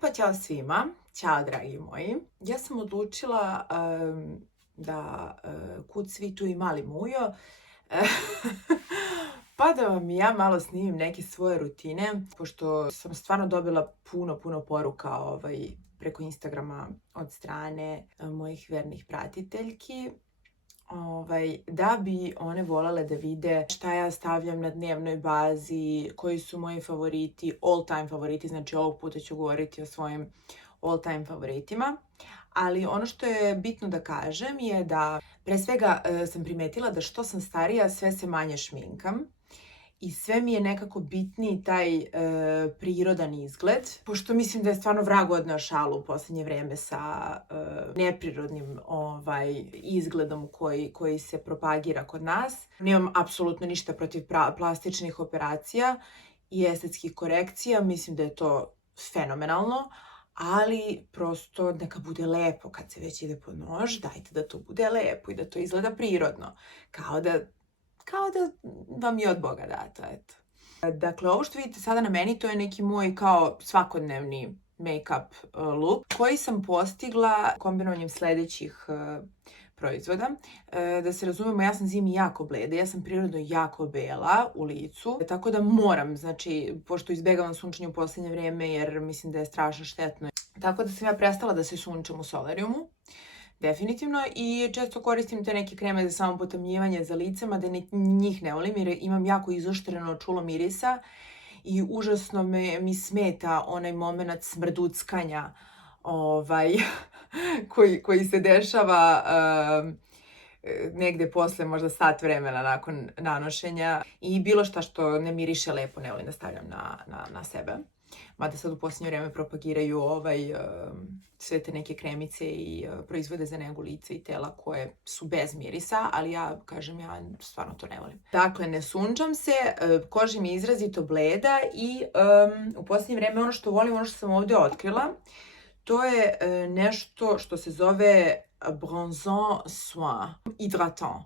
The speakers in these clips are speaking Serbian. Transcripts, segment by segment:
Pa ćao svima, ćao dragi moji. Ja sam odlučila da kud svi tu i mali mujo, pa da vam ja malo snimim neke svoje rutine, pošto sam stvarno dobila puno poruka preko Instagrama od strane mojih vernih pratiteljki. Da bi one volele da vide šta ja stavljam na dnevnoj bazi, koji su moji favoriti, all time favoriti, znači ovog puta ću govoriti o svojim all time favoritima. Ali ono što je bitno da kažem je da pre svega sam primetila da što sam starija sve se manje šminkam. I sve mi je nekako bitniji taj prirodan izgled, pošto mislim da je stvarno vrag odneo šalu u poslednje vreme sa neprirodnim izgledom koji se propagira kod nas. Nemam apsolutno ništa protiv plastičnih operacija i estetskih korekcija, mislim da je to fenomenalno, ali prosto neka bude lepo kad se već ide pod nož, dajte da to bude lepo i da to izgleda prirodno, kao da vam je od Boga dato, eto. Dakle, ovo što vidite sada na meni, to je neki moj kao svakodnevni make-up look, koji sam postigla kombinovanjem sledećih proizvoda. Da se razumemo, ja sam zimi jako bleda, ja sam prirodno jako bela u licu, tako da moram, znači, pošto izbegavam sunčanje u poslednje vreme, jer mislim da je strašno štetno. Tako da sam ja prestala da se sunčam u solarijumu. Definitivno, i često koristim te neke kreme za samopotamnjivanje za lice, mada njih ne volim jer imam jako izoštreno čulo mirisa i užasno mi smeta onaj moment smrduckanja koji se dešava negde posle možda sat vremena nakon nanošenja i bilo šta što ne miriše lepo ne volim da stavljam na sebe. Mada sad u posljednje vreme propagiraju sve te neke kremice i proizvode za negu lica i tela koje su bez mirisa, ali ja stvarno to ne volim. Dakle, ne sunčam se, koža mi je izrazito bleda i u posljednje vreme ono što volim, ono što sam ovde otkrila, to je nešto što se zove bronzant soin, hidratant,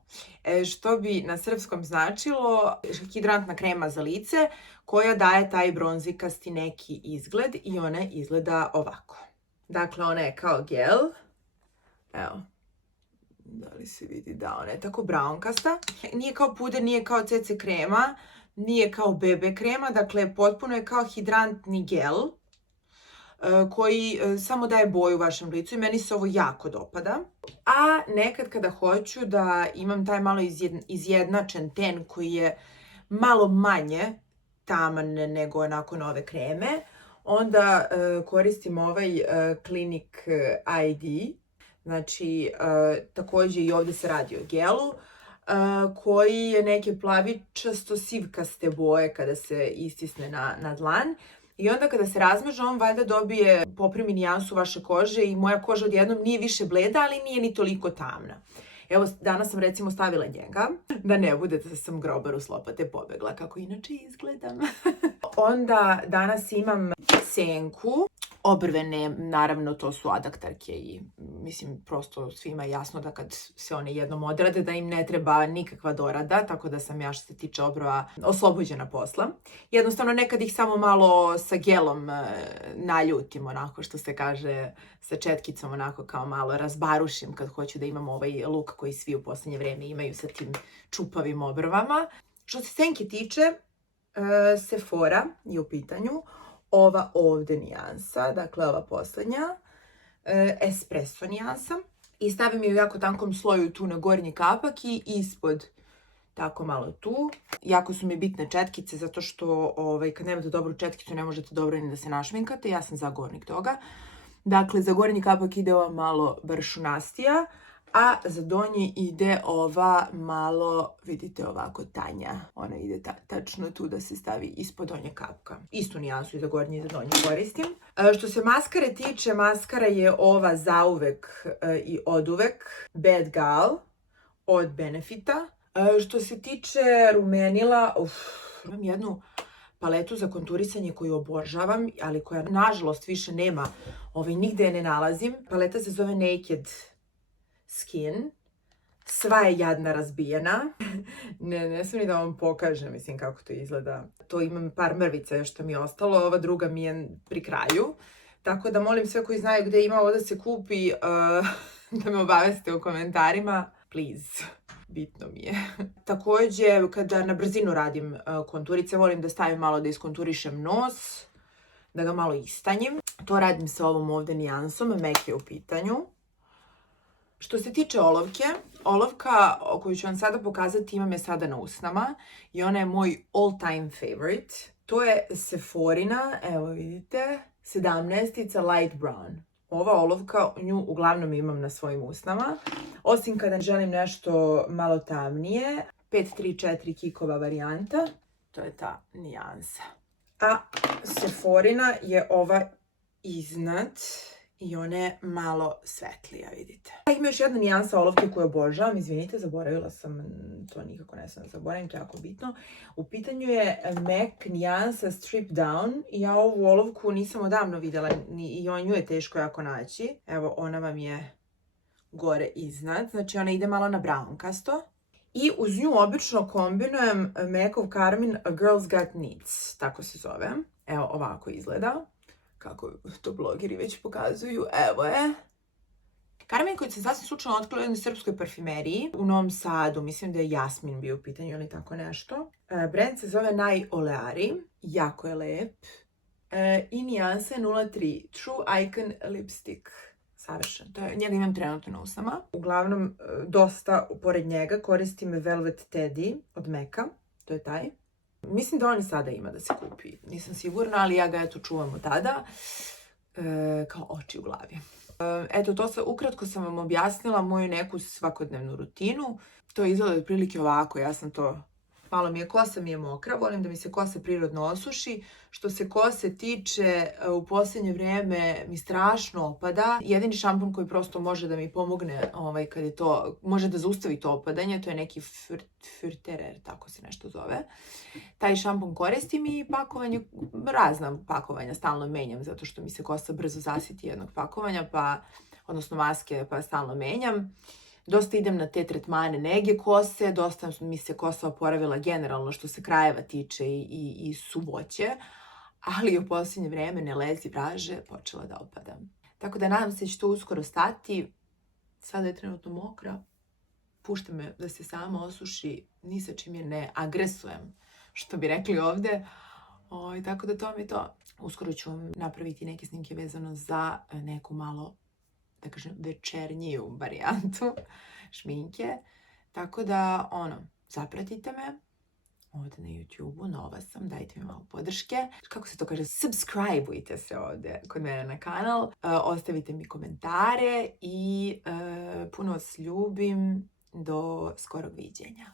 što bi na srpskom značilo hidrantna krema za lice koja daje taj bronzikasti neki izgled i ona izgleda ovako. Dakle, ona je kao gel, evo, da li se vidi, da, ona je tako brownkasta, nije kao puder, nije kao CC krema, nije kao BB krema, dakle potpuno je kao hidrantni gel koji samo daje boju vašem licu i meni se ovo jako dopada. A nekad kada hoću da imam taj malo izjednačen ten koji je malo manje taman nego nakon ove kreme, onda koristim ovaj Clinique ID. Znači, takođe i ovde se radi o gelu, koji je neke plavičasto-sivkaste boje kada se istisne na dlan. I onda kada se razmaže, on valjda poprimi nijansu vaše kože i moja koža odjednom nije više bleda, ali nije ni toliko tamna. Evo, danas sam recimo stavila njega, da ne bude da sam grobaru s lopate pobegla, kako inače izgledam. Onda danas imam senku, obrvene, naravno to su adaktarke i mislim prosto svima je jasno da kad se one jednom odrade da im ne treba nikakva dorada, tako da sam ja što se tiče obrva oslobođena posla. Jednostavno nekad ih samo malo sa gelom naljutim, onako što se kaže, sa četkicom onako kao malo razbarušim kad hoću da imam ovaj look koji svi u poslednje vreme imaju sa tim čupavim obrvama. Što se senke tiče, Sephora je u pitanju. Ova ovde nijansa, dakle ova poslednja, espresso nijansa. I stavim je u jako tankom sloju tu na gornji kapak i ispod, tako malo tu. Jako su mi bitne četkice zato što kad nemate dobru četkicu ne možete dobro ni da se našminkate, ja sam zagovornik toga. Dakle, za gornji kapak ide ova malo bršunastija, a za donji ide ova malo, vidite, ovako tanja. Ona ide tačno tu da se stavi ispod donje kapka. Istu nijansu i za gornji i za donji koristim. Što se maskare tiče, maskara je ova zauvek i oduvek Bad Gal od Benefita. Što se tiče rumenila, imam jednu paletu za konturisanje koju obožavam, ali koja nažalost više nema, nigde je ne nalazim. Paleta se zove Naked Skin. Sva je jadna razbijena. Ne smijem ni da vam pokažem, mislim, kako to izgleda. To imam par mrvica još što mi je ostalo, ova druga mi je pri kraju. Tako da molim sve koji znaju gde ima ovo da se kupi, da me obaveste u komentarima. Please. Bitno mi je. Takođe, kada na brzinu radim konturice, volim da stavim malo da iskonturišem nos, da ga malo istanjim. To radim sa ovom ovde nijansom, Mac je u pitanju. Što se tiče olovke, olovka koju ću vam sada pokazati imam je sada na usnama i ona je moj all time favorite. To je Sephorina, evo vidite, 17-ica light brown. Ova olovka, nju uglavnom imam na svojim usnama, osim kada želim nešto malo tamnije. 534 kikova varijanta, to je ta nijansa. A Sephorina je ova iznad i ona je malo svetlija, vidite. Ima još jedna nijansa olovke koju obožavam, izvinite, zaboravila sam, to nikako ne sam zaboravim, to je jako bitno. U pitanju je MAC nijansa Strip Down i ja ovu olovku nisam odavno videla i nju je teško jako naći. Evo, ona vam je gore iznad, znači ona ide malo na brownkasto. I uz nju obično kombinujem MAC-ov Carmine A Girl's Got Needs, tako se zove. Evo, ovako izgleda. Kako to blogeri već pokazuju, evo je. Carmine koji se sasvim slučajno otkrila u jednoj srpskoj parfimeriji u Novom Sadu, mislim da je Jasmin bio u pitanju ili tako nešto. Brand se zove Nai Oleari, jako je lep. I nijansa je 03, True Icon Lipstick. Savršen, njega imam trenutno na usnama. Uglavnom, dosta pored njega koristim Velvet Teddy od Maca, to je taj. Mislim da on i sada ima da se kupi, nisam sigurna, ali ja ga eto čuvam od tada, kao oči u glavi. Eto, ukratko sam vam objasnila moju neku svakodnevnu rutinu. To izgleda otprilike ovako, ja sam to, malo mi je, kosa mi je mokra, volim da mi se kosa prirodno osuši. Što se kose tiče, u posljednje vrijeme mi strašno opada. Jedini šampon koji prosto može da mi pomogne kad je to, može da zaustavi to opadanje, to je neki Furterer, tako se nešto zove. Taj šampon koristim i pakovanje, razna pakovanja stalno menjam, zato što mi se kosa brzo zasiti jednog pakovanja, odnosno maske, pa stalno menjam. Dosta idem na te tretmane nege kose, dosta mi se kosa oporavila generalno što se krajeva tiče i suvoće, ali u posljednje vrijeme ne lezi vraže, počela da opadam. Tako da nadam se da će to uskoro stati. Sada je trenutno mokra, pušta me da se sama osuši, ni sa čim je ne agresujem, što bi rekli ovde. Tako da to mi je to. Uskoro ću vam napraviti neke snimke vezano za neku malo, da kažem, večerniju varijantu šminke. Tako da, zapratite me ovdje na YouTube-u, nova sam, dajte mi malo podrške. Kako se to kaže? Subscribeujte se ovdje kod mene na kanal, ostavite mi komentare i puno vas ljubim. Do skorog viđenja.